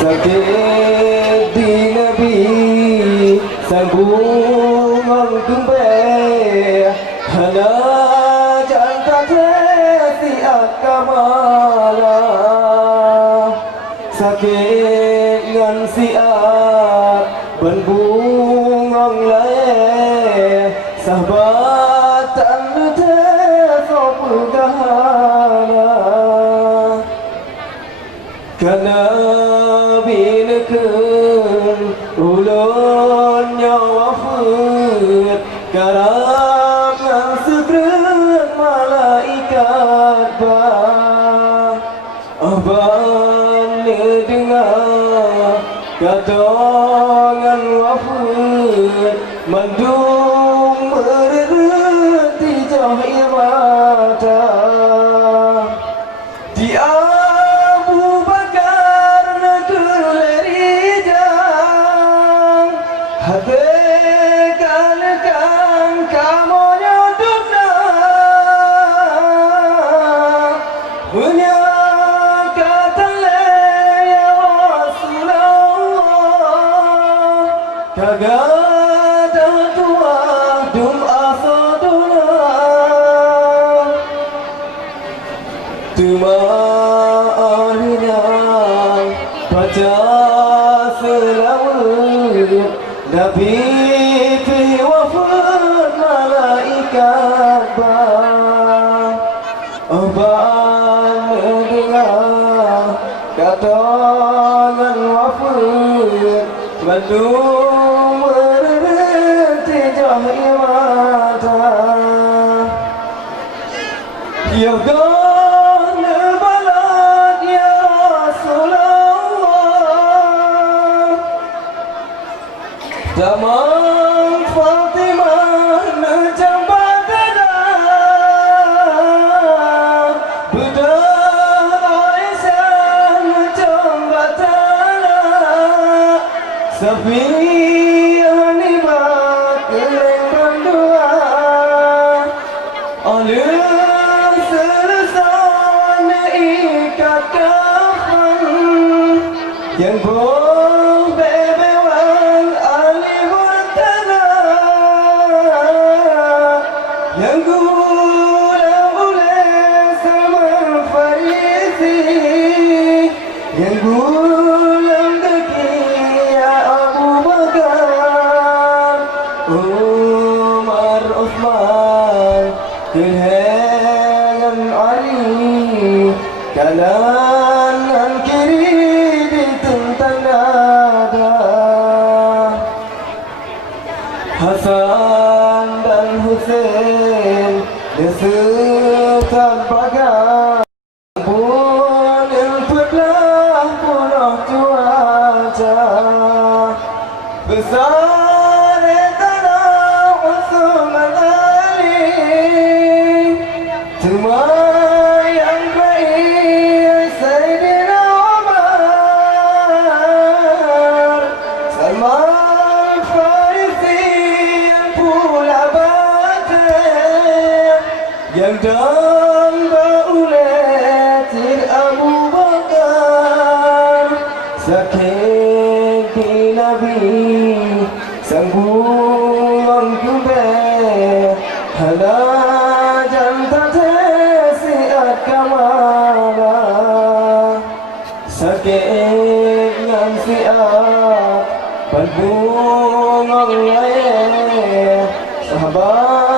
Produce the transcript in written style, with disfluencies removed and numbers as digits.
sakit di Nabi sambung menggembe hana janta si akamala sakit ngan siap ban bungong lae sahabat tan te sopugana kana binekun ulun nyawa fut karang nang segera malaikat ba aban dengar katongan wafut mandung mereret di jahil mata di Abu Bakar negeri jang hati kalkan kamu nyodukna punya kagada tua dum asaduna tuma ahlinya baca selawat Nabi fi wafat malaikat ba aban mendengar katongan wafat mandung merenti jahil mata ya gana balad ya Rasulullah damang Fatimah nejam badana bedah Aisyah nejam batana Safi hanibat keleng bandua alur selesai ikat kafan yang bebewan ali watana yang gula oleh Salman Farisi yang gulang deki Umar Uthman Kehengan Ali kanan kiri ditentang nada Hasan dan Hussein desetan pagar pun ilputlah punah cuaca besar yang baik Sayyidina Umar Salman Farisi yang pula batin yang damba uletir Abu Bakar sakit di Nabi sanggup menggembe halah janta kamala sakit ngan siap ban bungong lae sahabat